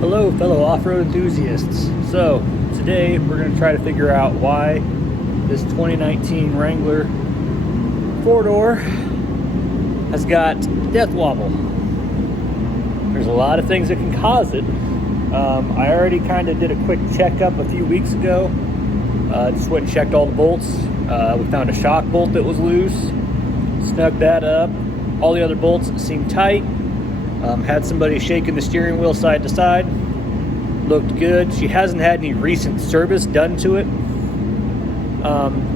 Hello fellow off-road enthusiasts. So today we're going to try to figure out why this 2019 Wrangler 4-door has got death wobble. There's a lot of things that can cause it. I already kind of did a quick checkup a few weeks ago. Just went and checked all the bolts. We found a shock bolt that was loose, snugged that up. All the other bolts seemed tight. Had somebody shaking the steering wheel side to side. Looked good. She hasn't had any recent service done to it.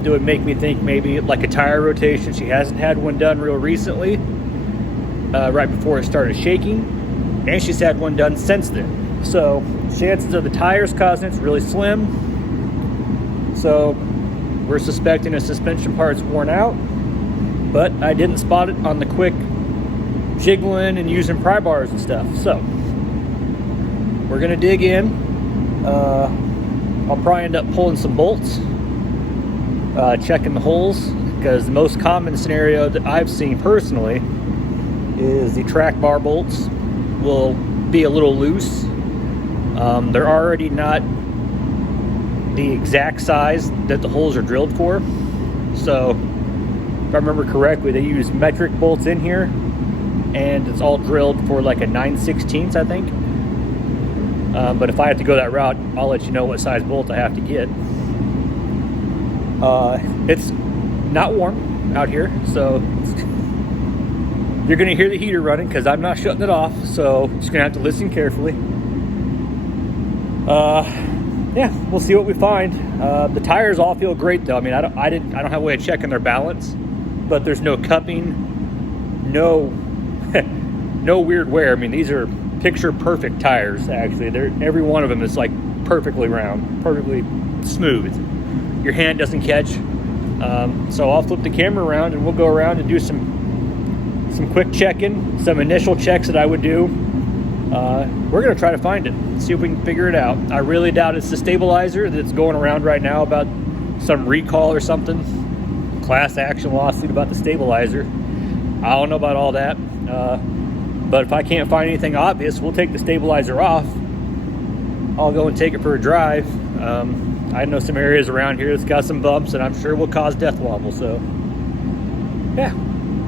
It would make me think maybe like a tire rotation. She hasn't had one done real recently, right before it started shaking. And she's had one done since then. So chances of the tires causing it's really slim. So we're suspecting a suspension part's worn out. But I didn't spot it on the quick jiggling and using pry bars and stuff. So we're gonna dig in. I'll probably end up pulling some bolts, checking the holes, because the most common scenario that I've seen personally is the track bar bolts will be a little loose. They're already not the exact size that the holes are drilled for. So if I remember correctly, they use metric bolts in here, and it's all drilled for like a 9/16, I think. But if I have to go that route, I'll let you know what size bolt I have to get. It's not warm out here, so you're gonna hear the heater running because I'm not shutting it off, so just gonna have to listen carefully. Yeah, we'll see what we find. The tires all feel great though. I mean, I don't have a way of checking their balance, but there's no cupping, no weird wear. I mean, these are picture perfect tires. Actually, every one of them is like perfectly round, perfectly smooth. Your hand doesn't catch. So I'll flip the camera around and we'll go around and do some quick checking, some initial checks that I would do. We're gonna try to find it, see if we can figure it out. I really doubt it's the stabilizer that's going around right now about some recall or something, class action lawsuit about the stabilizer. I don't know about all that. But if I can't find anything obvious, we'll take the stabilizer off. I'll go and take it for a drive. I know some areas around here that's got some bumps, and I'm sure will cause death wobble. So yeah,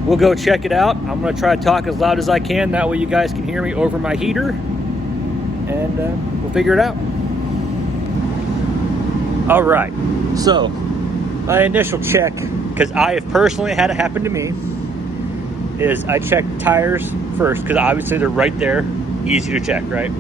we'll go check it out. I'm gonna try to talk as loud as I can. That way you guys can hear me over my heater, and we'll figure it out. All right, so my initial check, because I have personally had it happen to me, is I check tires first, because obviously they're right there, easy to check, right?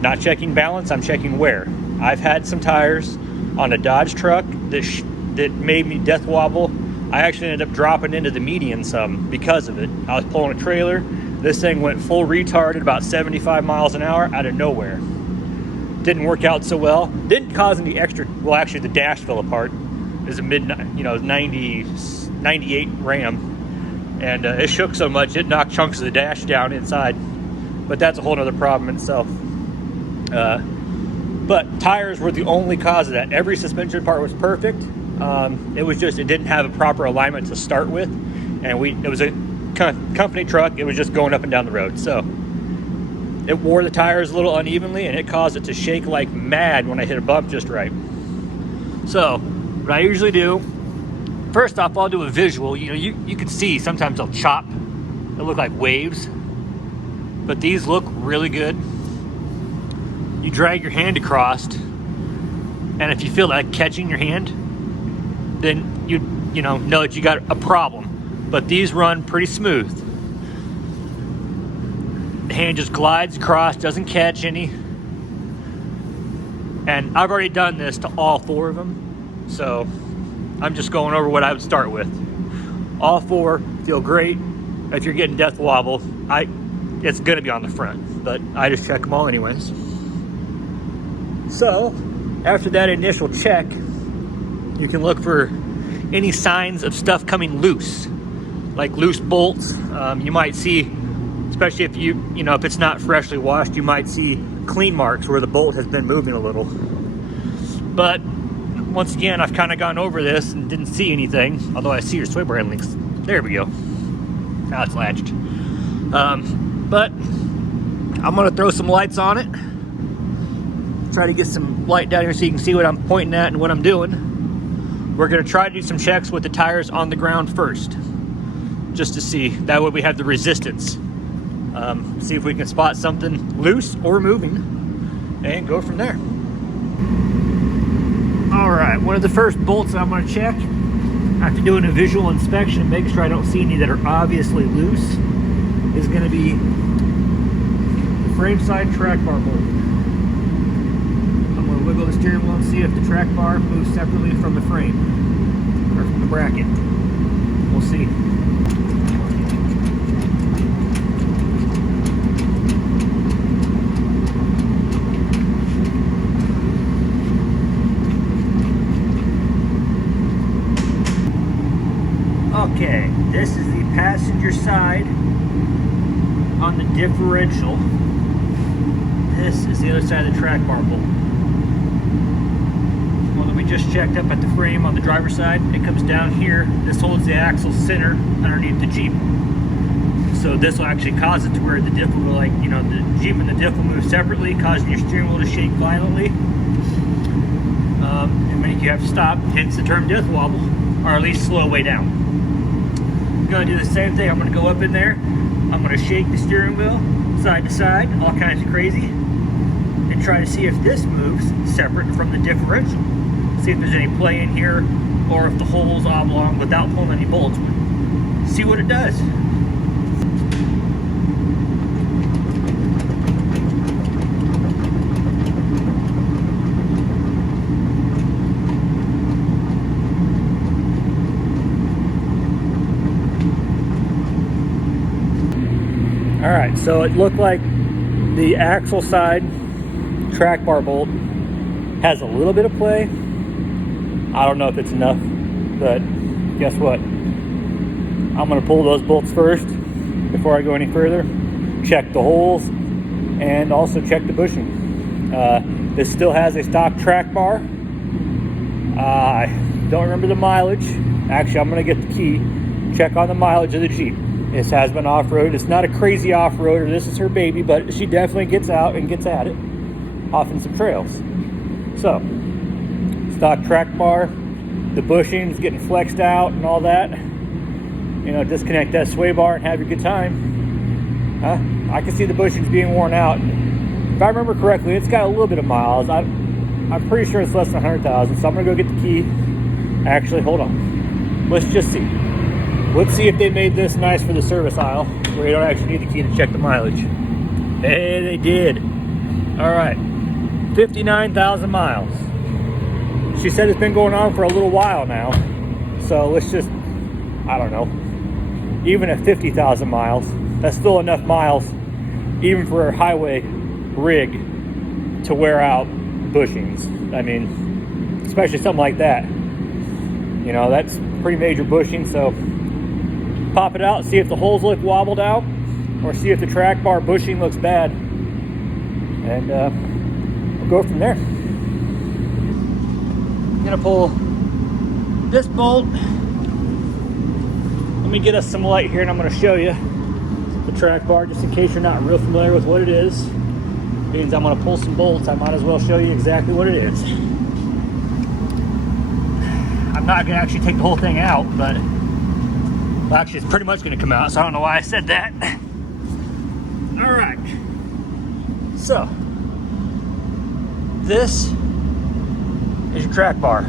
Not checking balance, I'm checking wear. I've had some tires on a Dodge truck that made me death wobble. I actually ended up dropping into the median some because of it. I was pulling a trailer. This thing went full retard at about 75 miles an hour out of nowhere. Didn't work out so well. Didn't cause any extra, well, actually the dash fell apart. It was a 98 Ram. And it shook so much, it knocked chunks of the dash down inside. But that's a whole other problem in itself. But tires were the only cause of that. Every suspension part was perfect. It was just, it didn't have a proper alignment to start with. And it was a company truck. It was just going up and down the road. So it wore the tires a little unevenly, and it caused it to shake like mad when I hit a bump just right. So what I usually do, first off, I'll do a visual. You know, you can see sometimes they'll chop. They'll look like waves. But these look really good. You drag your hand across, and if you feel that catching your hand, then you know that you got a problem. But these run pretty smooth. The hand just glides across, doesn't catch any. And I've already done this to all 4 of them. So I'm just going over what I would start with. All 4 feel great. If you're getting death wobble, it's gonna be on the front, but I just check them all anyways. So after that initial check, you can look for any signs of stuff coming loose, like loose bolts. You might see, especially if if it's not freshly washed, you might see clean marks where the bolt has been moving a little. But once again, I've kind of gone over this and didn't see anything, although I see your sway bar end links. There we go. Now it's latched. But I'm gonna throw some lights on it, try to get some light down here so you can see what I'm pointing at and what I'm doing. We're gonna try to do some checks with the tires on the ground first, just to see. That way we have the resistance. See if we can spot something loose or moving and go from there. All right, one of the first bolts I'm gonna check after doing a visual inspection, making sure I don't see any that are obviously loose, is gonna be the frame side track bar bolt. I'm gonna wiggle the steering wheel and see if the track bar moves separately from the frame or from the bracket. We'll see. Okay, this is the passenger side on the differential. This is the other side of the track bar bolt. One that we just checked up at the frame on the driver's side. It comes down here. This holds the axle center underneath the Jeep. So this will actually cause it to where the diff will, like, you know, the Jeep and the diff will move separately, causing your steering wheel to shake violently. And make you have to stop, hence the term diff wobble, or at least slow way down. I'm gonna do the same thing. I'm gonna go up in there. I'm gonna shake the steering wheel side to side, all kinds of crazy, and try to see if this moves separate from the differential. See if there's any play in here, or if the hole's oblong without pulling any bolts. See what it does. All right, so it looked like the axle side track bar bolt has a little bit of play. I don't know if it's enough, but guess what? I'm gonna pull those bolts first before I go any further, check the holes, and also check the bushing. This still has a stock track bar. I don't remember the mileage. Actually, I'm gonna get the key, check on the mileage of the Jeep. This has been off-road. It's not a crazy off-roader. This is her baby, but she definitely gets out and gets at it, off in some trails. So, stock track bar, the bushing's getting flexed out and all that. You know, disconnect that sway bar and have your good time. I can see the bushings being worn out. If I remember correctly, it's got a little bit of miles. I'm pretty sure it's less than 100,000, so I'm gonna go get the key. Actually, hold on. Let's just see. Let's see if they made this nice for the service aisle, where you don't actually need the key to check the mileage. Hey, they did. All right, 59,000 miles. She said it's been going on for a little while now. So let's just, I don't know, even at 50,000 miles, that's still enough miles, even for a highway rig, to wear out bushings. I mean, especially something like that. You know, that's pretty major bushing, so pop it out, see if the holes look wobbled out, or see if the track bar bushing looks bad, and we'll go from there. I'm gonna pull this bolt. Let me get us some light here, and I'm gonna show you the track bar, just in case you're not real familiar with what it is. Means I'm gonna pull some bolts. I might as well show you exactly what it is. I'm not gonna actually take the whole thing out, but well, actually, it's pretty much going to come out, so I don't know why I said that. All right. So, this is your track bar.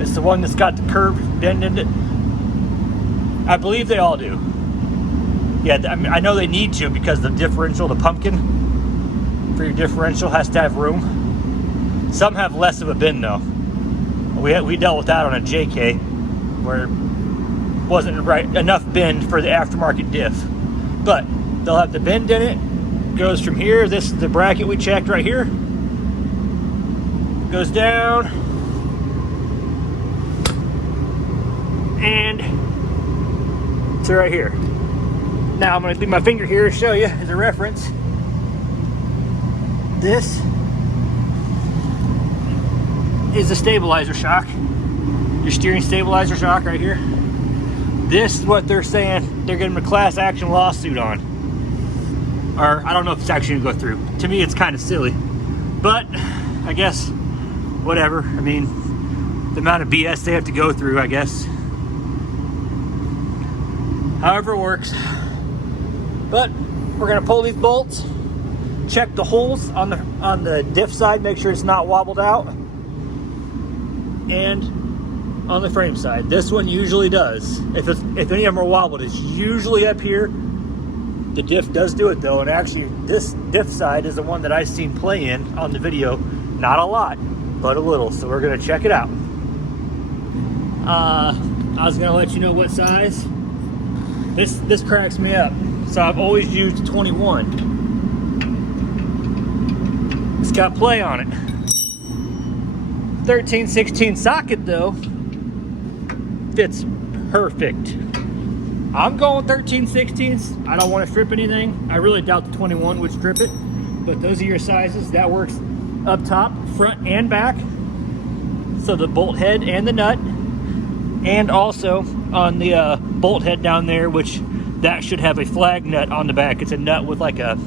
It's the one that's got the curved bend in it. I believe they all do. Yeah, I mean, I know they need to, because the differential, the pumpkin for your differential has to have room. Some have less of a bend though. We dealt with that on a JK, where wasn't right enough bend for the aftermarket diff, but they'll have the bend in it. Goes from here, this is the bracket we checked right here, goes down and to right here. Now I'm going to leave my finger here to show you as a reference. This is the stabilizer shock, your steering stabilizer shock right here. This is what they're saying they're getting a class action lawsuit on. Or I don't know if it's actually gonna go through. To me, it's kind of silly. But I guess, whatever. I mean, the amount of BS they have to go through, I guess. However it works. But we're gonna pull these bolts, check the holes on the diff side, make sure it's not wobbled out, and on the frame side. This one usually does. If any of them are wobbled, it's usually up here. The diff does do it though, and actually this diff side is the one that I've seen play in on the video. Not a lot, but a little. So we're gonna check it out. I was gonna let you know what size. This cracks me up. So I've always used 21. It's got play on it. 13/16 socket though, fits perfect. I'm going 13/16. I don't want to strip anything. I really doubt the 21 would strip it, but those are your sizes. That works up top, front and back. So the bolt head and the nut, and also on the bolt head down there, which that should have a flag nut on the back. It's a nut with like a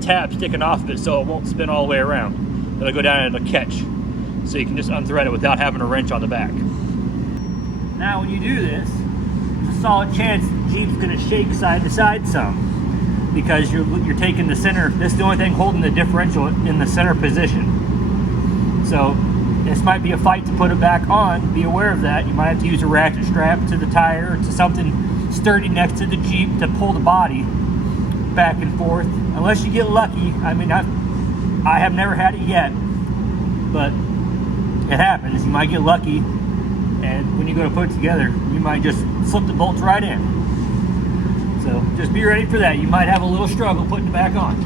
tab sticking off of it, so it won't spin all the way around. It'll go down and it'll catch. So you can just unthread it without having a wrench on the back. Now when you do this, there's a solid chance the Jeep's gonna shake side to side some, because you're taking the center. This is the only thing holding the differential in the center position. So this might be a fight to put it back on. Be aware of that. You might have to use a ratchet strap to the tire or to something sturdy next to the Jeep to pull the body back and forth. Unless you get lucky. I mean, I have never had it yet, but it happens. You might get lucky, and when you go to put it together, you might just slip the bolts right in. So just be ready for that. You might have a little struggle putting it back on.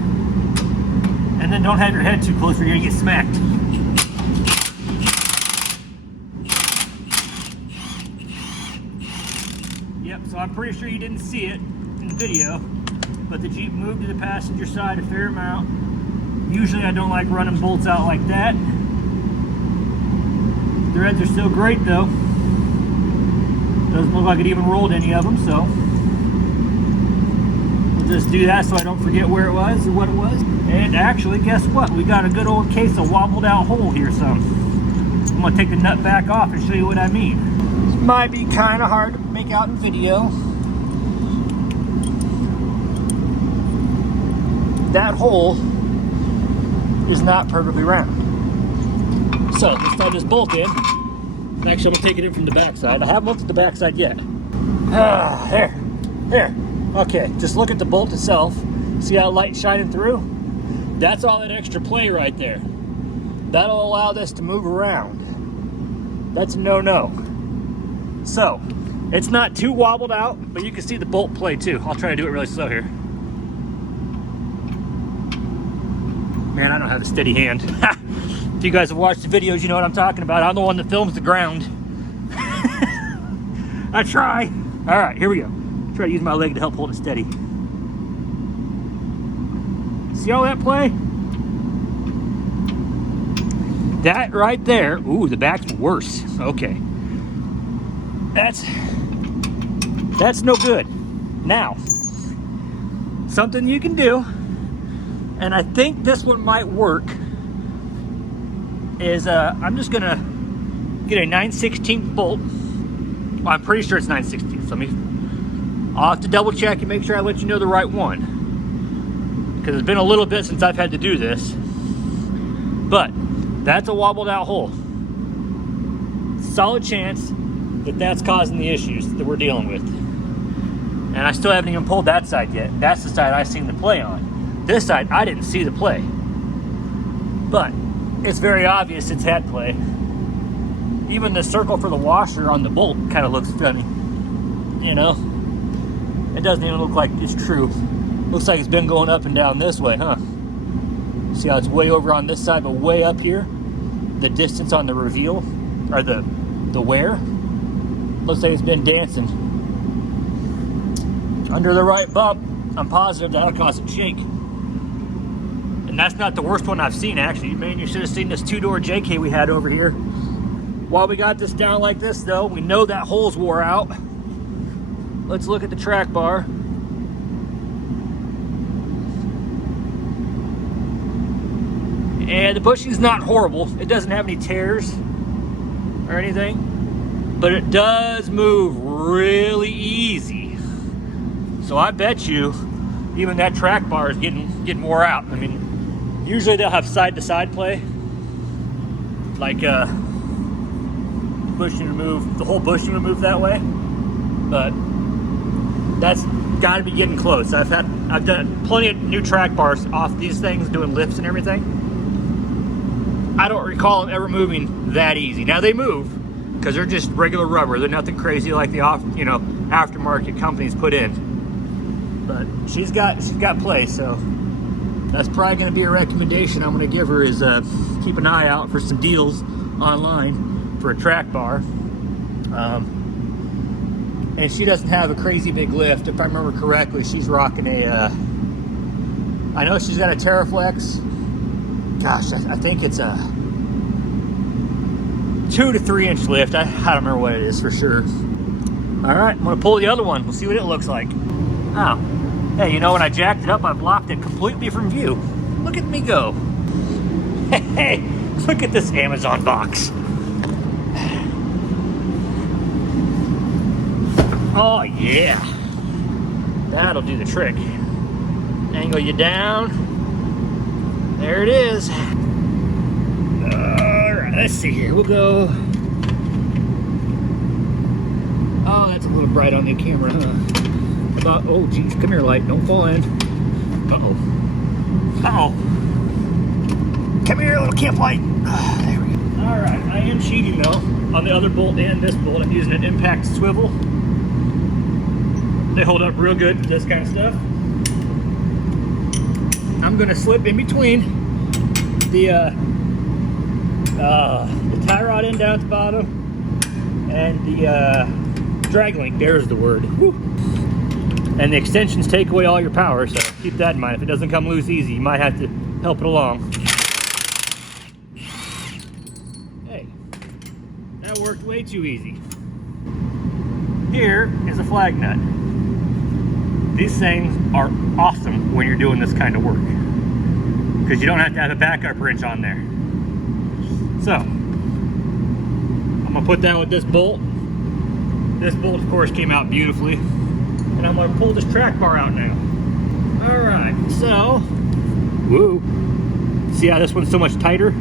And then don't have your head too close or you're gonna get smacked. Yep, so I'm pretty sure you didn't see it in the video, but the Jeep moved to the passenger side a fair amount. Usually I don't like running bolts out like that. Threads are still great though. Doesn't look like it even rolled any of them, so we'll just do that so I don't forget where it was or what it was. And actually, guess what? We got a good old case of wobbled out hole here some. I'm gonna take the nut back off and show you what I mean. This might be kind of hard to make out in video. That hole is not perfectly round. So let's tie this bolt in. Actually, I'm gonna take it in from the backside. I haven't looked at the backside yet. There. Okay, just look at the bolt itself. See how light's shining through? That's all that extra play right there. That'll allow this to move around. That's a no-no. So, it's not too wobbled out, but you can see the bolt play too. I'll try to do it really slow here. Man, I don't have a steady hand. If you guys have watched the videos, you know what I'm talking about. I'm the one that films the ground. I try. All right, here we go. Try to use my leg to help hold it steady. See all that play? That right there. Ooh, the back's worse. Okay. That's no good. Now, something you can do, and I think this one might work, is I'm just gonna get a 9/16 bolt. Well, I'm pretty sure it's 9/16. So I'll have to double check and make sure I let you know the right one, because it's been a little bit since I've had to do this. But that's a wobbled out hole. Solid chance that that's causing the issues that we're dealing with. And I still haven't even pulled that side yet. That's the side I've seen the play on. This side, I didn't see the play. But it's very obvious it's had play. Even the circle for the washer on the bolt kind of looks funny. You know? It doesn't even look like it's true. Looks like it's been going up and down this way, huh? See how it's way over on this side, but way up here? The distance on the reveal, or the wear, looks like it's been dancing. Under the right bump, I'm positive that'll cause it to shake. And that's not the worst one I've seen, actually. Man, you should have seen this two-door JK we had over here. While we got this down like this, though, we know that hole's wore out. Let's look at the track bar. And the bushing's not horrible. It doesn't have any tears or anything, but it does move really easy. So I bet you even that track bar is getting wore out. I mean, usually they'll have side-to-side play, like bushing to move, the whole bushing to move that way, but that's got to be getting close. I've done plenty of new track bars off these things, doing lifts and everything. I don't recall them ever moving that easy. Now they move because they're just regular rubber. They're nothing crazy like the aftermarket companies put in. But she's got play, so that's probably going to be a recommendation I'm going to give her is keep an eye out for some deals online for a track bar. And she doesn't have a crazy big lift. If I remember correctly, she's rocking a, I know she's got a Terraflex. Gosh, I think it's a 2 to 3 inch lift. I don't remember what it is for sure. All right, I'm gonna pull the other one. We'll see what it looks like. Oh, hey, you know, when I jacked it up, I blocked it completely from view. Look at me go. Hey, look at this Amazon box. Oh yeah, that'll do the trick. Angle you down. There it is. All right, let's see here. We'll go. Oh, that's a little bright on the camera, huh? About, oh geez, come here, light. Don't fall in. Uh-oh. Uh-oh. Come here, little camp light. There we go. All right, I am cheating though. On the other bolt and this bolt, I'm using an impact swivel. They hold up real good for this kind of stuff. I'm gonna slip in between the tie rod end down at the bottom and the drag link. There's the word. Woo. And the extensions take away all your power, so keep that in mind. If it doesn't come loose easy, you might have to help it along. Hey, that worked way too easy. Here is a flag nut. These things are awesome when you're doing this kind of work because you don't have to have a backup wrench on there. So I'm gonna put that with this bolt. This bolt, of course, came out beautifully, and I'm gonna pull this track bar out now. All right, so woo! See how this one's so much tighter?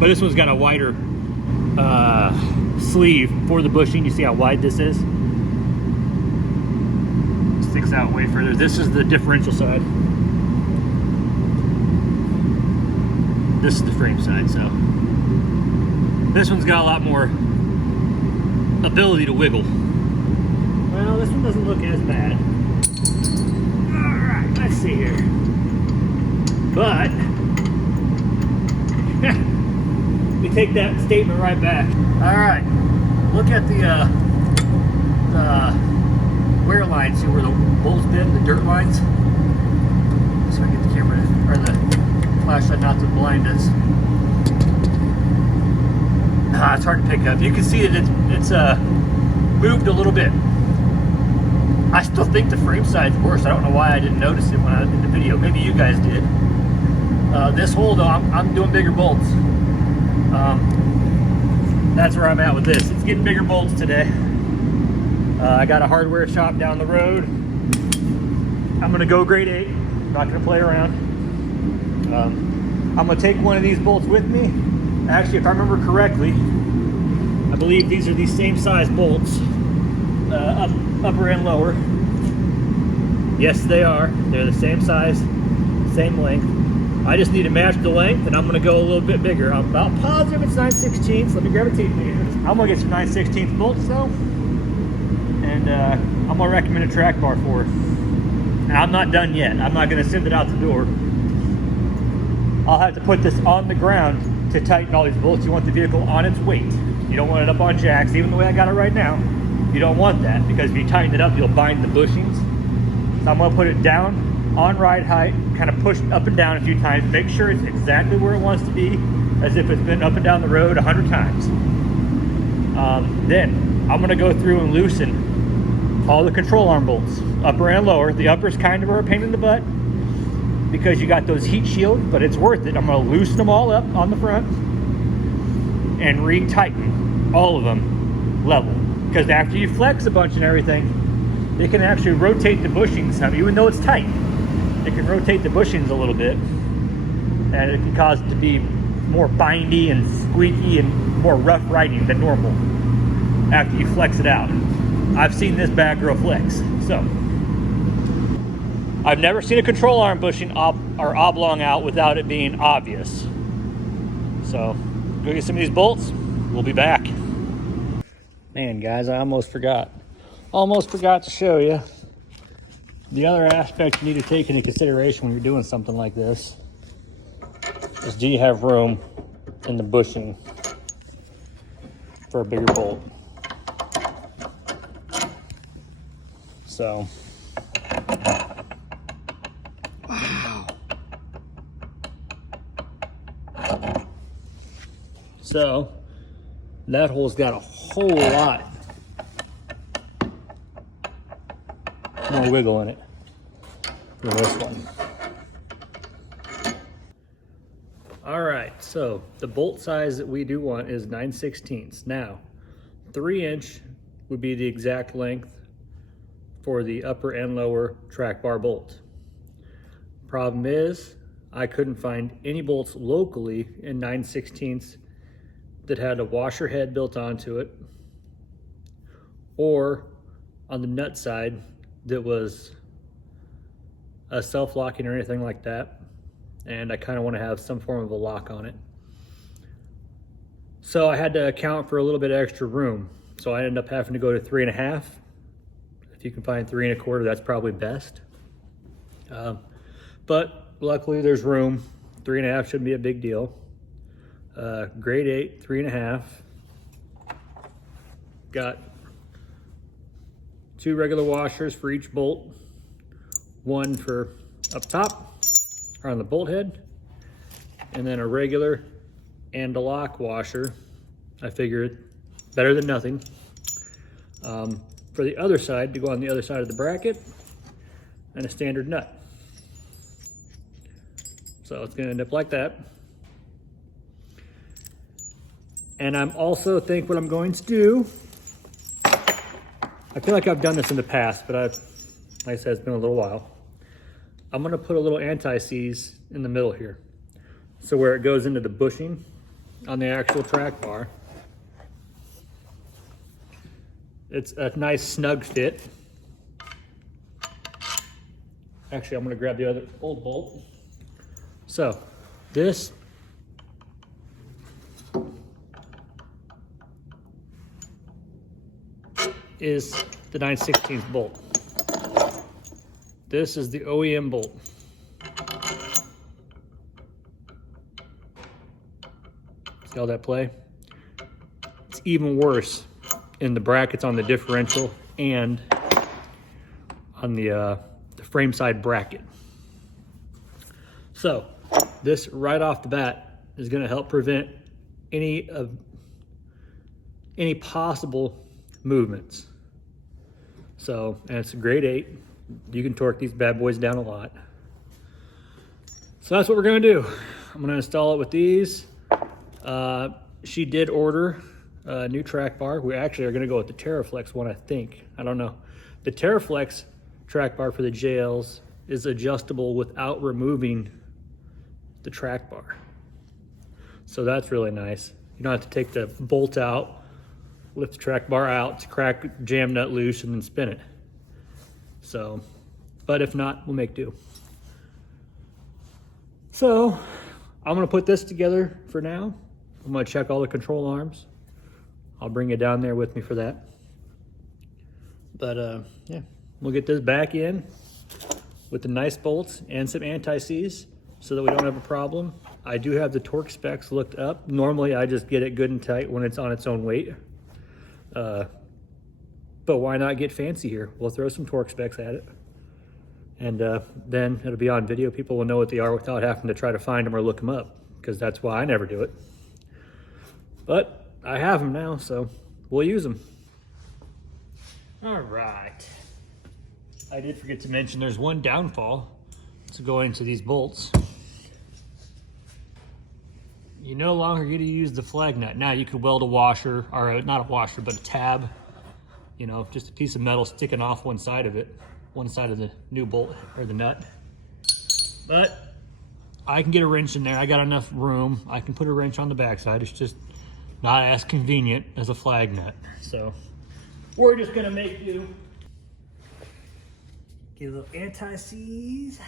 But this one's got a wider sleeve for the bushing. You see how wide this is? Sticks out way further. This is the differential side. This is the frame side, so this one's got a lot more ability to wiggle. Well, this one doesn't look as bad. All right, let's see here. But we take that statement right back. All right, look at the wear lines. See where the bolts bend, the dirt lines. So I get the camera or the flashlight not to blind us. It's hard to pick up. You can see that it's moved a little bit. I still think the frame side's worse. I don't know why I didn't notice it when I did the video. Maybe you guys did. This hole though, I'm doing bigger bolts. That's where I'm at with this. It's getting bigger bolts today. I got a hardware shop down the road. I'm gonna go grade 8. Not gonna play around. I'm gonna take one of these bolts with me. Actually, if I remember correctly, I believe these are these same size bolts, upper and lower. Yes, they are. They're the same size, same length. I just need to match the length, and I'm gonna go a little bit bigger. I'm about positive it's 9/16. Let me grab a tape measure. I'm gonna get some 9/16 bolts though, and I'm gonna recommend a track bar for it. And I'm not done yet. I'm not gonna send it out the door. I'll have to put this on the ground to tighten all these bolts. You want the vehicle on its weight. You don't want it up on jacks, even the way I got it right now. You don't want that, because if you tighten it up, you'll bind the bushings. So I'm gonna put it down on ride height, kind of push up and down a few times, make sure it's exactly where it wants to be, as if it's been up and down the road 100 times. Then I'm gonna go through and loosen all the control arm bolts, upper and lower. The uppers kind of are a pain in the butt, because you got those heat shields, but it's worth it. I'm gonna loosen them all up on the front and retighten all of them level. Because after you flex a bunch and everything, it can actually rotate the bushings some, even though it's tight. It can rotate the bushings a little bit, and it can cause it to be more bindy and squeaky and more rough riding than normal after you flex it out. I've seen this bad girl flex. So I've never seen a control arm bushing or oblong out without it being obvious. So go get some of these bolts. We'll be back. Man, guys, I almost forgot to show you the other aspect you need to take into consideration when you're doing something like this is, do you have room in the bushing for a bigger bolt? So, wow. So that hole's got a whole lot more wiggle in it than this one. All right, so the bolt size that we do want is 9/16. Now, 3-inch would be the exact length for the upper and lower track bar bolt. Problem is, I couldn't find any bolts locally in 9/16 that had a washer head built onto it, or on the nut side that was a self-locking or anything like that. And I kind of want to have some form of a lock on it. So I had to account for a little bit of extra room. So I ended up having to go to 3.5. If you can find 3 1/4, that's probably best. But luckily there's room. 3.5 shouldn't be a big deal. Grade 8, 3.5. Got 2 regular washers for each bolt. One for up top or on the bolt head, and then a regular and a lock washer. I figured better than nothing. For the other side, to go on the other side of the bracket, and a standard nut. So it's gonna end up like that. And I'm also think what I'm going to do, I feel like I've done this in the past, but like I said, it's been a little while. I'm gonna put a little anti-seize in the middle here. So where it goes into the bushing on the actual track bar, it's a nice snug fit. Actually, I'm gonna grab the other old bolt. So this is the 9/16 bolt. This is the OEM bolt. See how that play? It's even worse in the brackets on the differential and on the frame side bracket. So this right off the bat is going to help prevent any possible movements. So, and it's a grade 8. You can torque these bad boys down a lot. So that's what we're gonna do. I'm gonna install it with these. She did order a new track bar. We actually are gonna go with the TerraFlex one, I think. I don't know. The TerraFlex track bar for the JLs is adjustable without removing the track bar. So that's really nice. You don't have to take the bolt out, lift the track bar out, to crack jam nut loose, and then spin it. So, but if not, we'll make do. So, I'm gonna put this together for now. I'm gonna check all the control arms. I'll bring you down there with me for that. But yeah, we'll get this back in with the nice bolts and some anti-seize so that we don't have a problem. I do have the torque specs looked up. Normally I just get it good and tight when it's on its own weight. But why not get fancy here? We'll throw some torque specs at it. And then it'll be on video. People will know what they are without having to try to find them or look them up, because that's why I never do it. But I have them now, so we'll use them. All right. I did forget to mention there's one downfall to go into these bolts, you no longer get to use the flag nut. Now you could weld a washer, or not a washer, but a tab, you know, just a piece of metal sticking off one side of it, one side of the new bolt or the nut. But I can get a wrench in there. I got enough room. I can put a wrench on the backside. It's just not as convenient as a flag nut. So we're just gonna make do. Get a little anti-seize.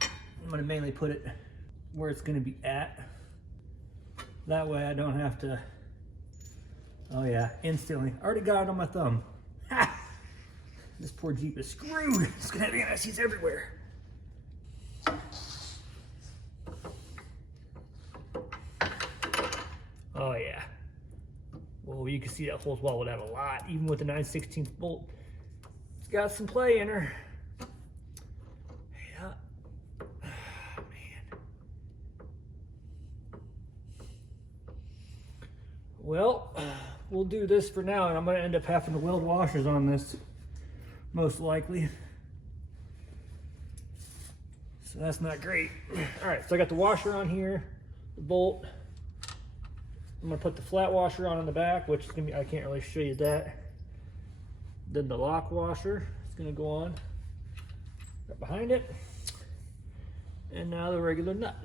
I'm gonna mainly put it where it's gonna be at. That way I don't have to, oh yeah, instantly. I already got it on my thumb. Ha! This poor Jeep is screwed. It's gonna have anti-seize everywhere. Oh yeah. Well, you can see that hole's wobbled out a lot, even with the 9/16 bolt. It's got some play in her. Yeah. Man. Well, we'll do this for now, and I'm gonna end up having to weld washers on this, most likely. So that's not great. All right, so I got the washer on here, the bolt. I'm gonna put the flat washer on in the back, which is gonna be, I can't really show you that. Then the lock washer is gonna go on right behind it. And now the regular nut.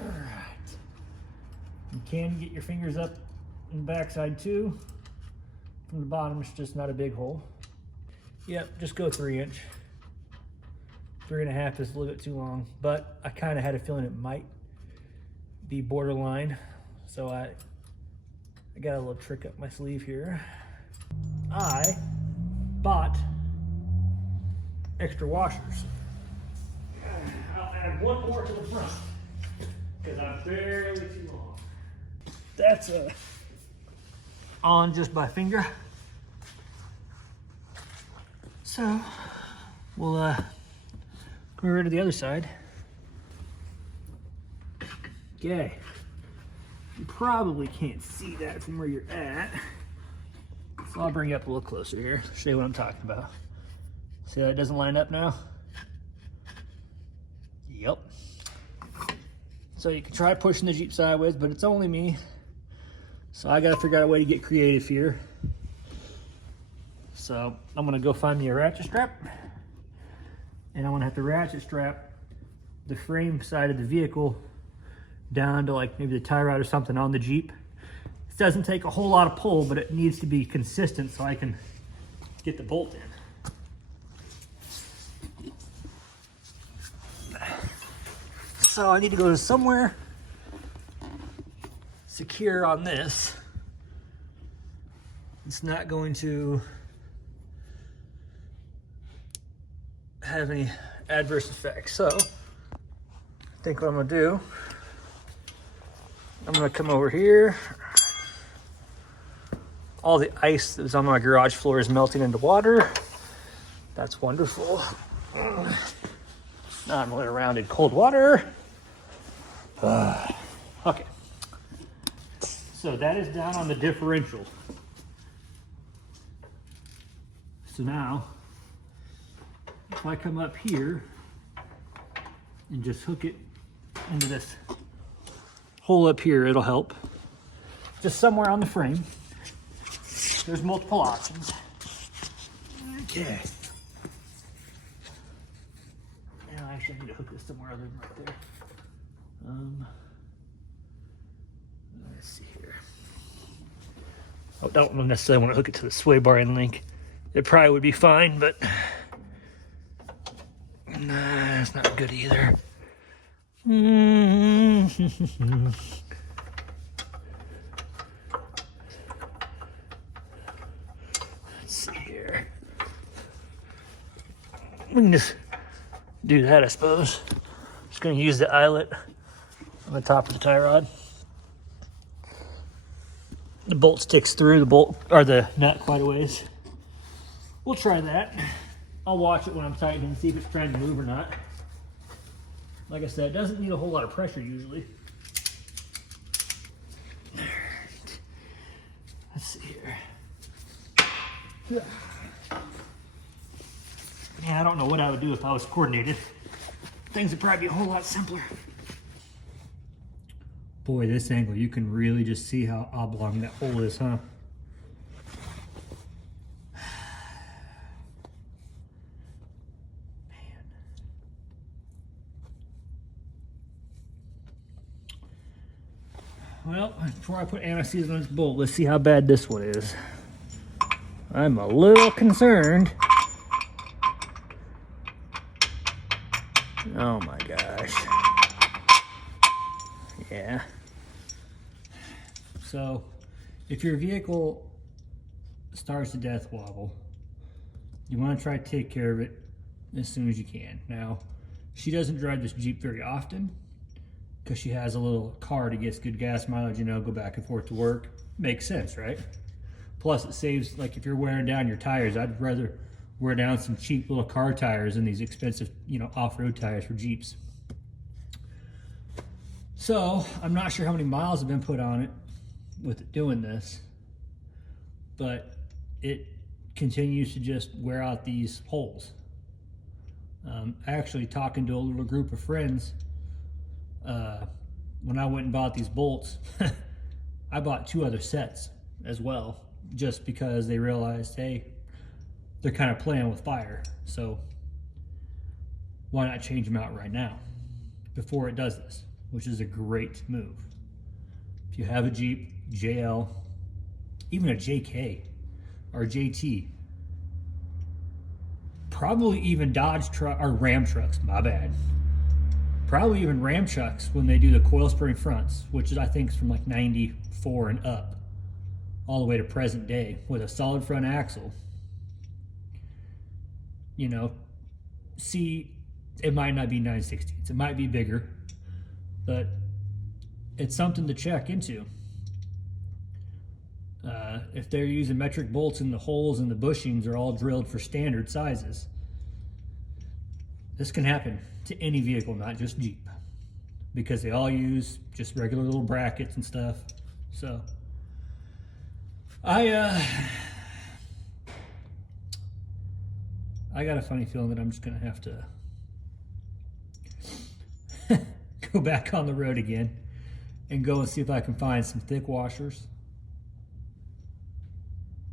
All right. You can get your fingers up in the backside too. From the bottom, it's just not a big hole. Yep, just go 3-inch. 3.5 is a little bit too long, but I kind of had a feeling it might be borderline, so I got a little trick up my sleeve here. I bought extra washers. I'll add one more to the front because I'm barely too long. That's on just by finger. So we'll go over to the other side. Okay, you probably can't see that from where you're at. So I'll bring you up a little closer here, show you what I'm talking about. See how it doesn't line up now? Yep. So you can try pushing the Jeep sideways, but it's only me. So I gotta figure out a way to get creative here. So I'm gonna go find me a ratchet strap, and I'm gonna have to ratchet strap the frame side of the vehicle down to like maybe the tie rod or something on the Jeep. It doesn't take a whole lot of pull, but it needs to be consistent so I can get the bolt in. So I need to go to somewhere secure on this. It's not going to have any adverse effects. So I think what I'm gonna do, I'm gonna come over here. All the ice that was on my garage floor is melting into water. That's wonderful. Now I'm laying around in cold water. Okay. So that is down on the differential. So now, if I come up here and just hook it into this hole up here, it'll help. Just somewhere on the frame. There's multiple options. Okay. Now actually I need to hook this somewhere other than right there. Let's see here. I don't necessarily want to hook it to the sway bar and link. It probably would be fine, but nah, it's not good either. Let's see here. We can just do that, I suppose. Just gonna use the eyelet on the top of the tie rod. The bolt sticks through the bolt or the nut quite a ways. We'll try that. I'll watch it when I'm tightening and see if it's trying to move or not. Like I said, it doesn't need a whole lot of pressure usually. Let's see here. Yeah, I don't know what I would do if I was coordinated. Things would probably be a whole lot simpler. Boy, this angle, you can really just see how oblong that hole is, huh? Man. Well, before I put anesthesia on this bolt, let's see how bad this one is. I'm a little concerned. Oh my gosh. Yeah. So, if your vehicle starts to death wobble, you want to try to take care of it as soon as you can. Now, she doesn't drive this Jeep very often because she has a little car that gets good gas mileage, you know, go back and forth to work. Makes sense, right? Plus, it saves, like if you're wearing down your tires, I'd rather wear down some cheap little car tires than these expensive, you know, off-road tires for Jeeps. So, I'm not sure how many miles have been put on it with it doing this, but it continues to just wear out these holes. Actually, talking to a little group of friends, when I went and bought these bolts, I bought 2 other sets as well, just because they realized, hey, they're kind of playing with fire, so why not change them out right now before it does this, which is a great move. If you have a Jeep, JL, even a JK or JT, probably even Dodge truck or Ram trucks, my bad. Probably even Ram trucks when they do the coil spring fronts, which is I think is from like 94 and up, all the way to present day with a solid front axle. You know, see, it might not be 9/16, it might be bigger, but it's something to check into. If they're using metric bolts and the holes and the bushings are all drilled for standard sizes, this can happen to any vehicle, not just Jeep, because they all use just regular little brackets and stuff. So I got a funny feeling that I'm just gonna have to go back on the road again and go and see if I can find some thick washers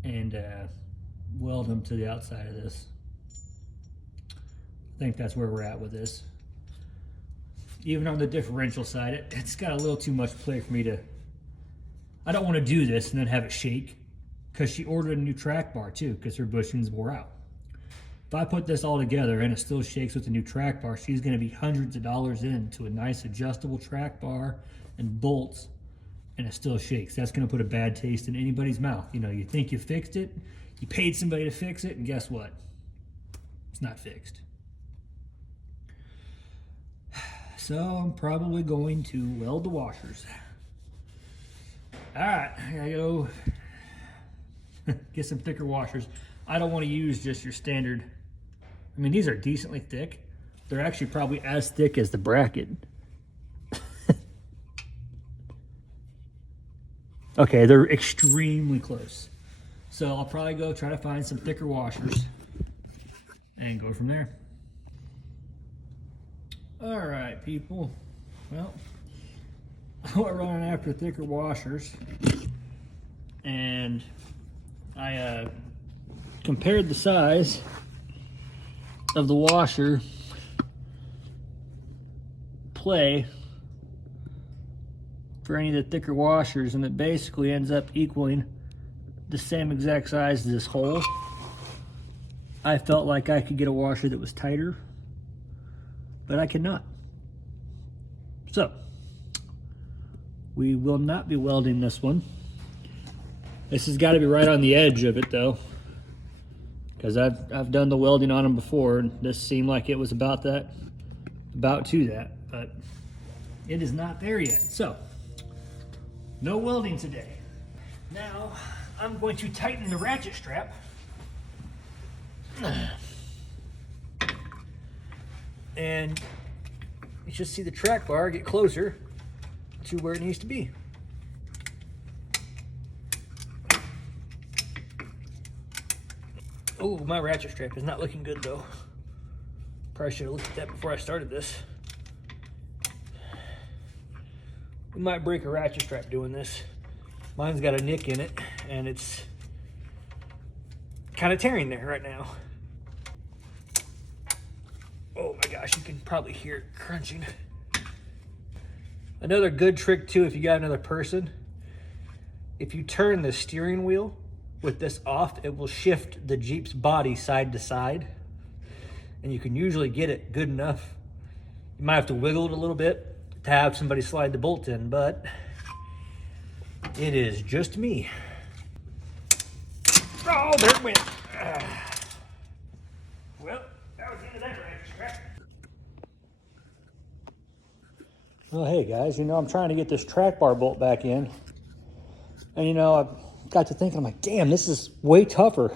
and weld them to the outside of this. I think that's where we're at with this. Even on the differential side, it's got a little too much play for me to, I don't want to do this and then have it shake, because she ordered a new track bar too, because her bushings wore out. If I put this all together and it still shakes with the new track bar, she's going to be hundreds of dollars into a nice adjustable track bar and bolts, and it still shakes. That's going to put a bad taste in anybody's mouth. You know, you think you fixed it, you paid somebody to fix it, and guess what? It's not fixed. So I'm probably going to weld the washers. All right, I gotta go get some thicker washers. I don't want to use just your standard. I mean, these are decently thick. They're actually probably as thick as the bracket. Okay, they're extremely close. So I'll probably go try to find some thicker washers and go from there. All right, people. Well, I went running after thicker washers, and I compared the size of the washer play for any of the thicker washers, and it basically ends up equaling the same exact size as this hole. I felt like I could get a washer that was tighter, but I cannot. So we will not be welding this one. This has got to be right on the edge of it though, because I've done the welding on them before, and this seemed like it was about to that, but it is not there yet. So no welding today. Now I'm going to tighten the ratchet strap. And you should see the track bar get closer to where it needs to be. Oh, my ratchet strap is not looking good though. Probably should have looked at that before I started this. We might break a ratchet strap doing this. Mine's got a nick in it, and it's kind of tearing there right now. Oh my gosh, you can probably hear it crunching. Another good trick too, if you got another person, if you turn the steering wheel with this off, it will shift the Jeep's body side to side, and you can usually get it good enough. You might have to wiggle it a little bit to have somebody slide the bolt in, but it is just me. Oh, there it went. Well, that was the end of that ratchet strap. Well, hey guys, you know, I'm trying to get this track bar bolt back in. And you know, I got to thinking, I'm like, damn, this is way tougher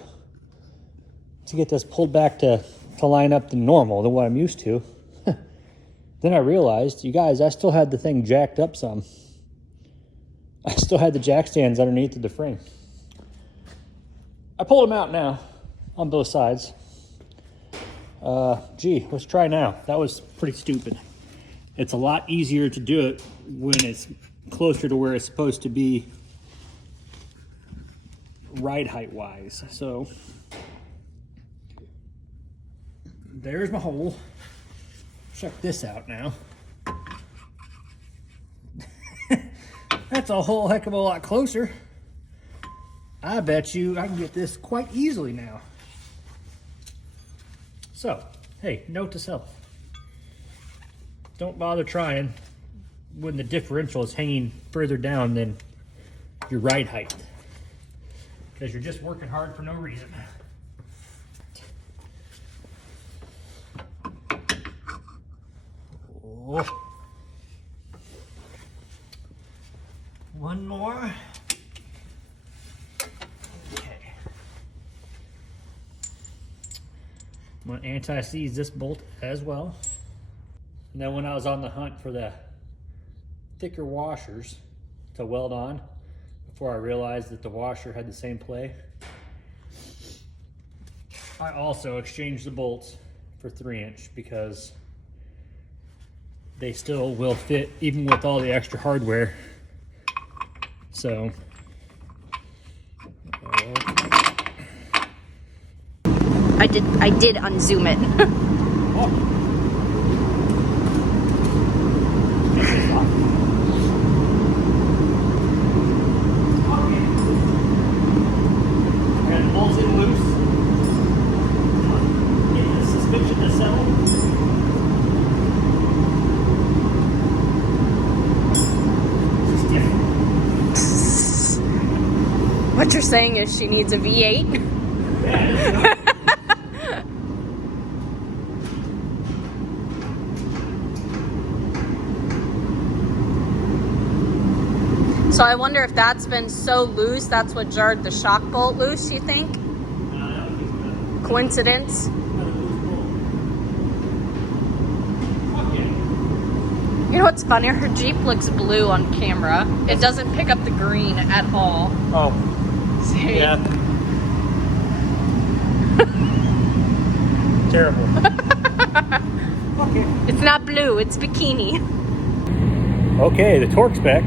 to get this pulled back to line up than normal, than what I'm used to. Then I realized, you guys, I still had the thing jacked up some. I still had the jack stands underneath of the frame. I pulled them out now on both sides. Gee, let's try now. That was pretty stupid. It's a lot easier to do it when it's closer to where it's supposed to be ride height wise. So there's my hole. Check this out now. That's a whole heck of a lot closer. I bet you I can get this quite easily now. So, hey, note to self. Don't bother trying when the differential is hanging further down than your ride height, because you're just working hard for no reason. Oh. One more. Okay. I'm going to anti-seize this bolt as well. And then when I was on the hunt for the thicker washers to weld on, before I realized that the washer had the same play, I also exchanged the bolts for 3-inch because they still will fit even with all the extra hardware. So I did unzoom it. Oh. What you're saying is she needs a V8? So I wonder if that's been so loose, that's what jarred the shock bolt loose, you think? Coincidence? You know what's funny? Her Jeep looks blue on camera. It doesn't pick up the green at all. Oh. See? Yeah. Terrible. Okay. It's not blue, it's bikini. Okay, the torque spec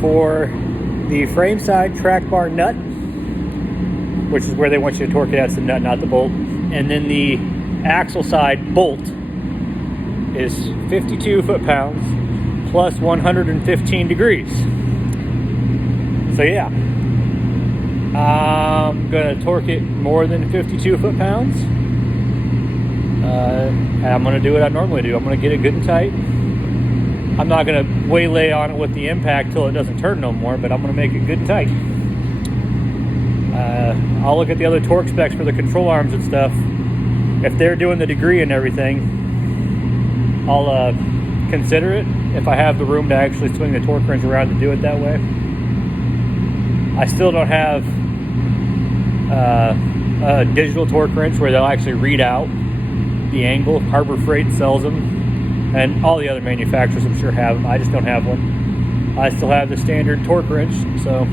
for the frame side track bar nut, which is where they want you to torque it at, it's the nut, not the bolt. And then the axle side bolt is 52 foot-pounds plus 115 degrees. So yeah, I'm gonna torque it more than 52 foot-pounds. I'm gonna do what I normally do. I'm gonna get it good and tight. I'm not gonna waylay on it with the impact till it doesn't turn no more, but I'm gonna make it good and tight. I'll look at the other torque specs for the control arms and stuff. If they're doing the degree and everything, I'll consider it if I have the room to actually swing the torque wrench around to do it that way. I still don't have a digital torque wrench where they'll actually read out the angle. Harbor Freight sells them, and all the other manufacturers I'm sure have them. I just don't have one. I still have the standard torque wrench, so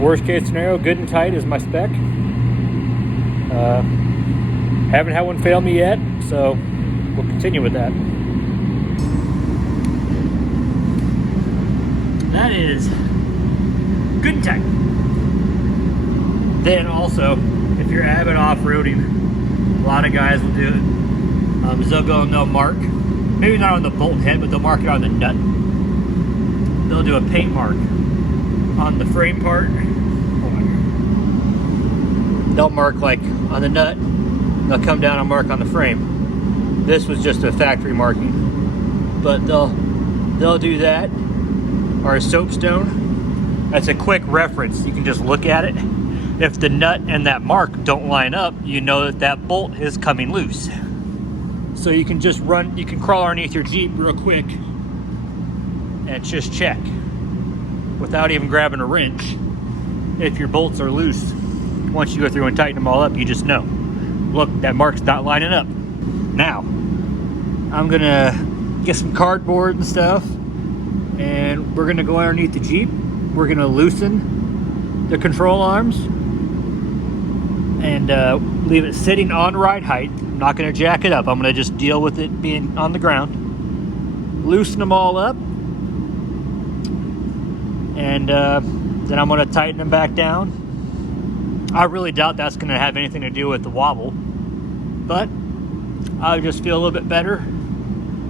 worst case scenario, good and tight is my spec. Haven't had one fail me yet, so we'll continue with that. That is good and tight. Then also, if you're avid off-roading, a lot of guys will do it. They'll go and they'll mark, maybe not on the bolt head, but they'll mark it on the nut. They'll do a paint mark on the frame part. Hold on. They'll mark like on the nut. They'll come down and mark on the frame. This was just a factory marking, but they'll do that, or a soapstone. That's a quick reference. You can just look at it. If the nut and that mark don't line up, you know that that bolt is coming loose. So you can just run, you can crawl underneath your Jeep real quick and just check without even grabbing a wrench if your bolts are loose. Once you go through and tighten them all up, you just know. Look, that mark's not lining up. Now, I'm gonna get some cardboard and stuff, and we're gonna go underneath the Jeep. We're gonna loosen the control arms and leave it sitting on ride height. I'm not gonna jack it up. I'm gonna just deal with it being on the ground. Loosen them all up, and then I'm gonna tighten them back down. I really doubt that's gonna have anything to do with the wobble, but I just feel a little bit better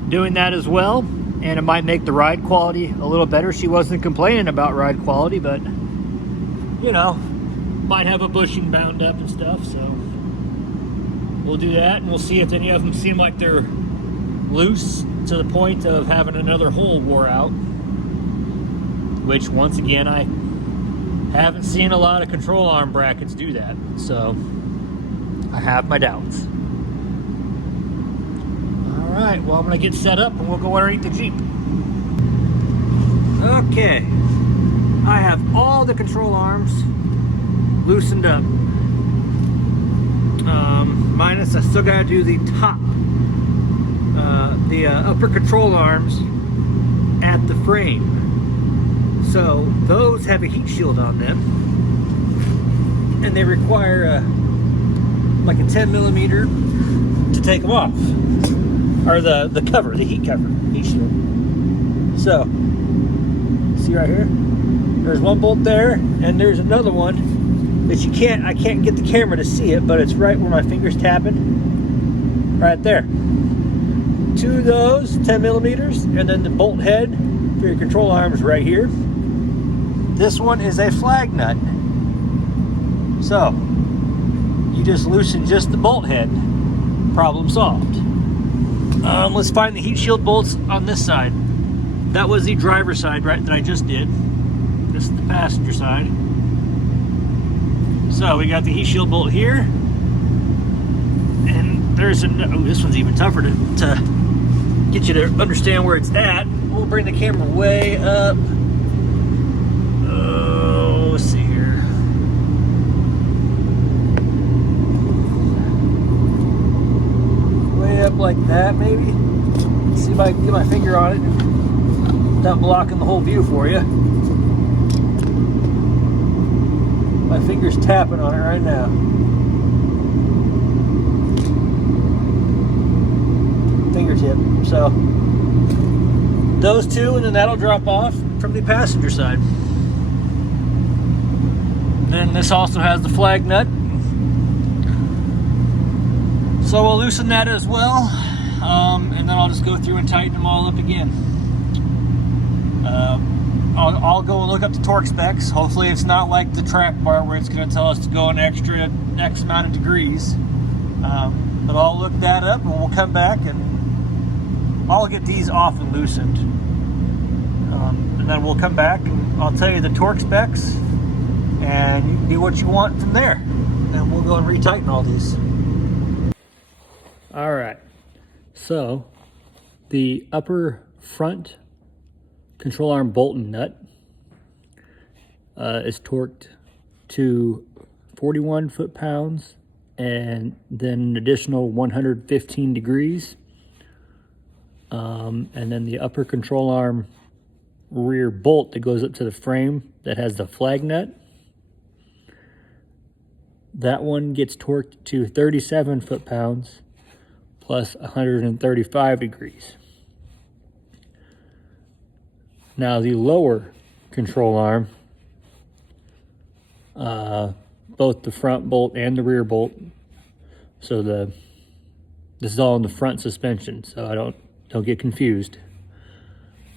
doing that as well, and it might make the ride quality a little better. She wasn't complaining about ride quality, but you know, might have a bushing bound up and stuff, so we'll do that, and we'll see if any of them seem like they're loose to the point of having another hole wore out, which once again, I haven't seen a lot of control arm brackets do that, so I have my doubts. All right, well, I'm gonna get set up and we'll go underneath the Jeep. Okay, I have all the control arms loosened up. Minus, I still gotta do the top, the upper control arms at the frame. So those have a heat shield on them, and they require like a 10 millimeter to take them off, or the cover, the heat cover, heat shield. So see right here, there's one bolt there, and there's another one that I can't get the camera to see it, but it's right where my finger's tapping, right there. Two of those 10 millimeters, and then the bolt head for your control arms right here. This one is a flag nut. So you just loosen just the bolt head, problem solved. Let's find the heat shield bolts on this side. That was the driver's side, right, that I just did. This is the passenger side. So we got the heat shield bolt here, and there's oh, this one's even tougher to get you to understand where it's at. We'll bring the camera way up. Let's see here. Way up like that, maybe. Let's see if I can get my finger on it without blocking the whole view for you. My finger's tapping on it right now. Fingertip. So those two, and then that'll drop off from the passenger side. Then this also has the flag nut, so we'll loosen that as well, and then I'll just go through and tighten them all up again. I'll go and look up the torque specs. Hopefully it's not like the track bar where it's going to tell us to go an extra X amount of degrees, but I'll look that up and we'll come back and I'll get these off and loosened, and then we'll come back and I'll tell you the torque specs, and you can do what you want from there. And we'll go and retighten all these. All right, so the upper front control arm bolt and nut is torqued to 41 foot-pounds, and then an additional 115 degrees. And then the upper control arm rear bolt that goes up to the frame that has the flag nut, That one gets torqued to 37 foot-pounds plus 135 degrees. Now the lower control arm, both the front bolt and the rear bolt, so this is all in the front suspension, so I don't get confused.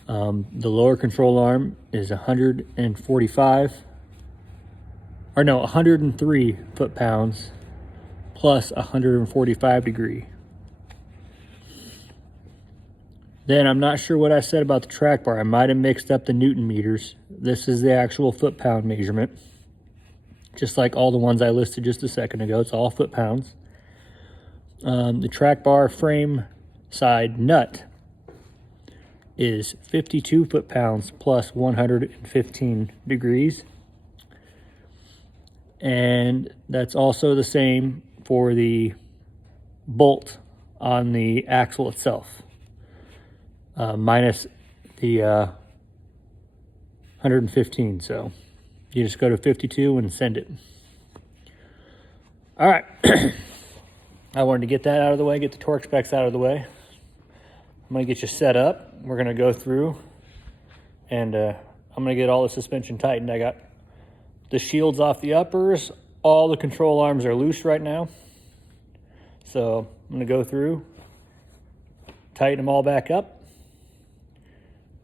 The lower control arm is 103 foot-pounds plus 145 degree. Then I'm not sure what I said about the track bar. I might have mixed up the Newton meters. This is the actual foot-pound measurement. Just like all the ones I listed just a second ago, it's all foot-pounds. The track bar frame side nut is 52 foot-pounds plus 115 degrees. And that's also the same for the bolt on the axle itself, minus the 115. So you just go to 52 and send it. All right. I wanted to get that out of the way, get the torque specs out of the way. I'm going to get you set up. We're going to go through and I'm going to get all the suspension tightened. I got the shields off the uppers. All the control arms are loose right now. So I'm going to go through, tighten them all back up,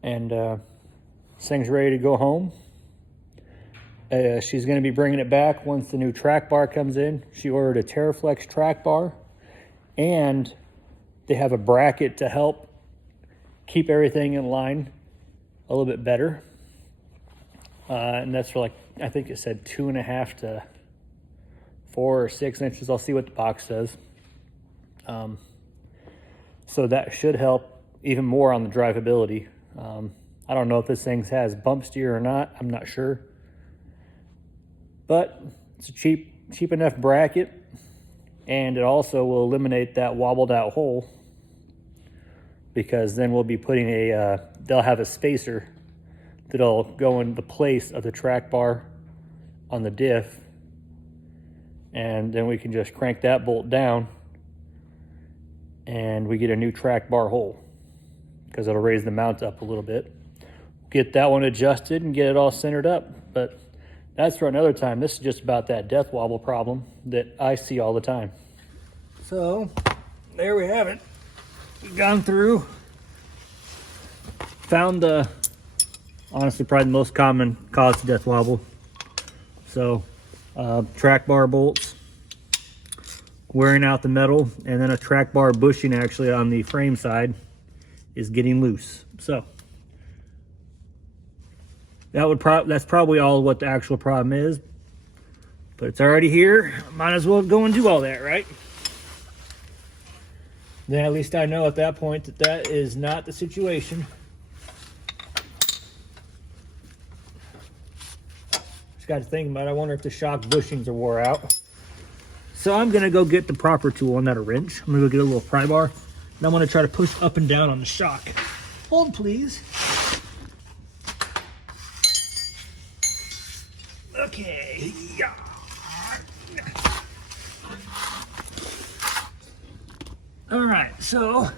and this thing's ready to go home. She's going to be bringing it back once the new track bar comes in. She ordered a Terraflex track bar, and they have a bracket to help keep everything in line a little bit better. And that's for, like, I think it said 2.5 to 4 or 6 inches. I'll see what the box says. So that should help even more on the drivability. I don't know if this thing has bump steer or not. I'm not sure. But it's a cheap enough bracket, and it also will eliminate that wobbled out hole, because then we'll be putting they'll have a spacer that'll go in the place of the track bar on the diff, and then we can just crank that bolt down and we get a new track bar hole, because it'll raise the mount up a little bit. Get that one adjusted and get it all centered up, but that's for another time. This is just about that death wobble problem that I see all the time. So there we have it. We've gone through, found the, honestly, probably the most common cause of death wobble. So track bar bolts, wearing out the metal, and then a track bar bushing actually on the frame side is getting loose. So that's probably all what the actual problem is, but it's already here. Might as well go and do all that, right? Then at least I know at that point that that is not the situation. Just got to think about it. I wonder if the shock bushings are wore out. So I'm gonna go get the proper tool, not a wrench. I'm gonna go get a little pry bar, and I'm gonna try to push up and down on the shock. Hold, please. Okay. Yeah. All right, so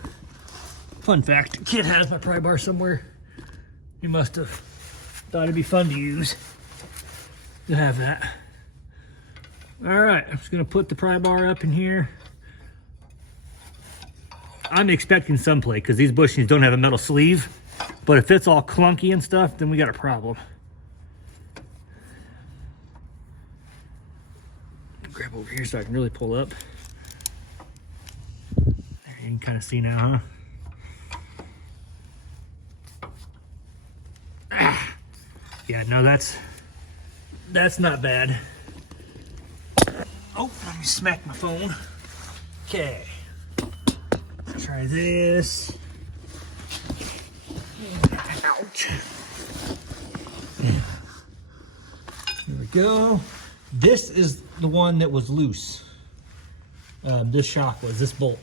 fun fact, kid has my pry bar somewhere. He must have thought it'd be fun to use to have that. All right, I'm just gonna put the pry bar up in here. I'm expecting some play, because these bushings don't have a metal sleeve, but if it's all clunky and stuff, then we got a problem. Grab over here so I can really pull up. There, you can kind of see now, huh? Yeah, no, that's not bad. Oh, let me smack my phone. Okay. Try this. Ouch. Here we go. This is the one that was loose. This shock was, this bolt.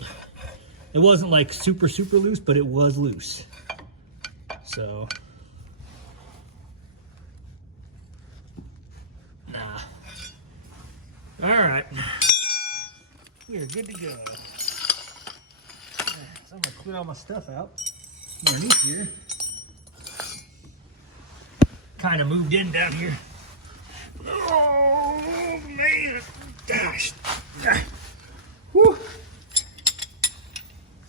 It wasn't like super loose, but it was loose. So, nah. All right, we are good to go. So I'm gonna clear all my stuff out underneath here. Kind of moved in down here. Oh man, gosh. Whew.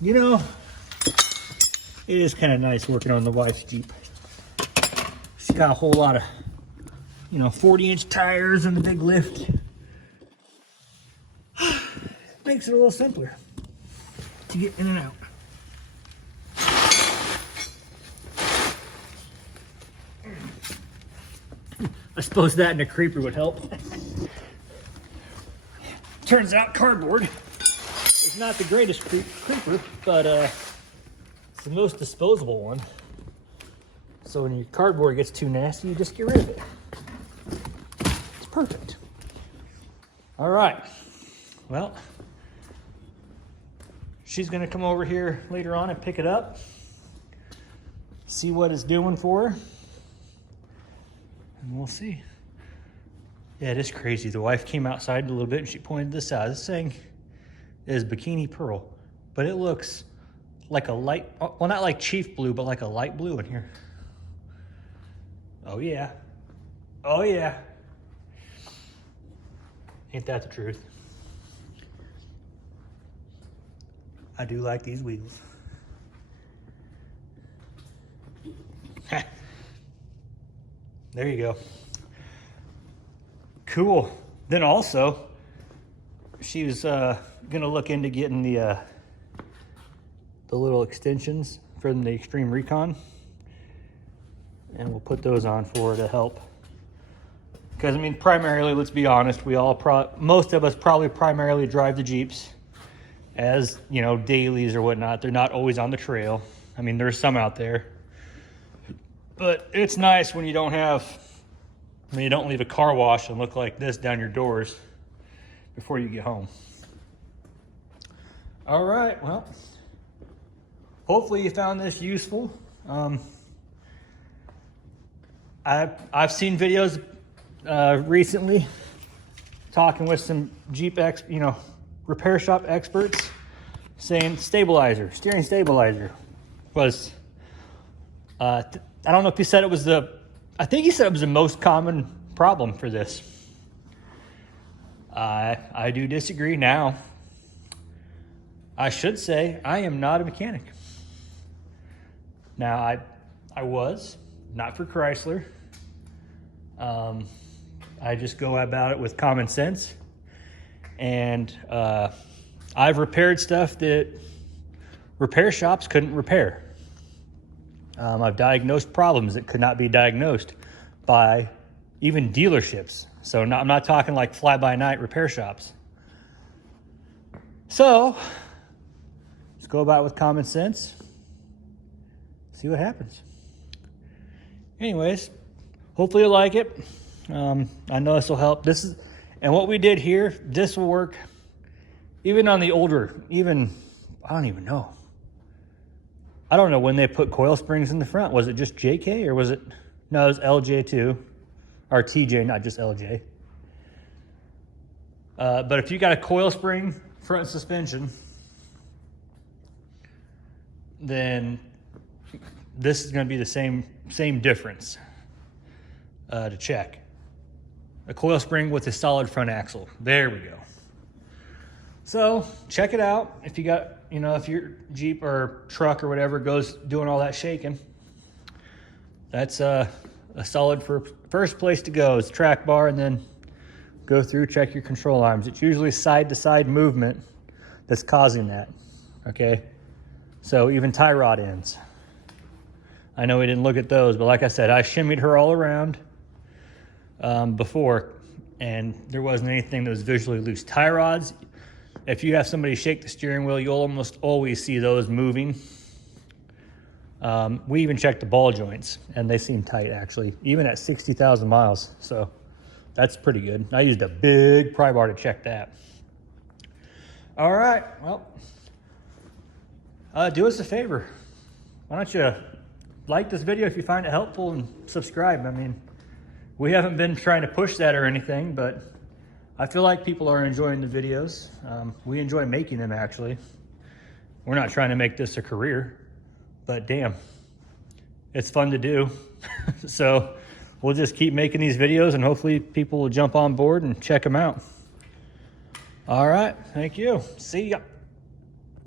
You know, it is kind of nice working on the wife's Jeep. She's got a whole lot of, 40-inch tires and the big lift. Makes it a little simpler to get in and out. I suppose that and a creeper would help. Turns out cardboard is not the greatest creeper, but it's the most disposable one. So when your cardboard gets too nasty, you just get rid of it. It's perfect. All right. Well, she's gonna come over here later on and pick it up, see what it's doing for her, and we'll see. Yeah, it is crazy. The wife came outside a little bit and she pointed this out. This thing is bikini pearl, but it looks like a light, well, not like chief blue, but like a light blue in here. Oh yeah. Oh yeah. Ain't that the truth? I do like these wheels. There you go. Cool. Then also, she was gonna look into getting the little extensions from the Extreme Recon, and we'll put those on for her to help. Because I mean, primarily, let's be honest, most of us probably primarily drive the Jeeps as, dailies or whatnot. They're not always on the trail. I mean, there's some out there, but it's nice when you don't leave a car wash and look like this down your doors before you get home. All right, well, hopefully you found this useful. I've seen videos recently talking with some Jeep repair shop experts saying steering stabilizer was, I don't know if he said it was I think he said it was the most common problem for this. I do disagree now. I should say I am not a mechanic. Now I was, not for Chrysler. I just go about it with common sense. And I've repaired stuff that repair shops couldn't repair. I've diagnosed problems that could not be diagnosed by even dealerships. So I'm not talking like fly-by-night repair shops. So let's go about it with common sense. See what happens. Anyways, hopefully you like it. I know this will help. And what we did here, this will work even on the older, I don't even know. I don't know when they put coil springs in the front. Was it just JK or was it, no, it was LJ too. Or TJ, not just LJ. But if you got a coil spring front suspension, then this is going to be the same difference to check. A coil spring with a solid front axle. There we go. So check it out. If you got, if your Jeep or truck or whatever goes doing all that shaking, that's a solid first place to go is track bar, and then go through, check your control arms. It's usually side to side movement that's causing that. Okay. So even tie rod ends. I know we didn't look at those, but like I said, I shimmied her all around before, and there wasn't anything that was visually loose. Tie rods, if you have somebody shake the steering wheel, you'll almost always see those moving. We even checked the ball joints, and they seem tight, actually, even at 60,000 miles. So that's pretty good. I used a big pry bar to check that. All right, well, do us a favor. Why don't you like this video if you find it helpful, and subscribe. I mean, we haven't been trying to push that or anything, but I feel like people are enjoying the videos. We enjoy making them, actually. We're not trying to make this a career, but damn, it's fun to do. So we'll just keep making these videos and hopefully people will jump on board and check them out. All right, thank you. See ya.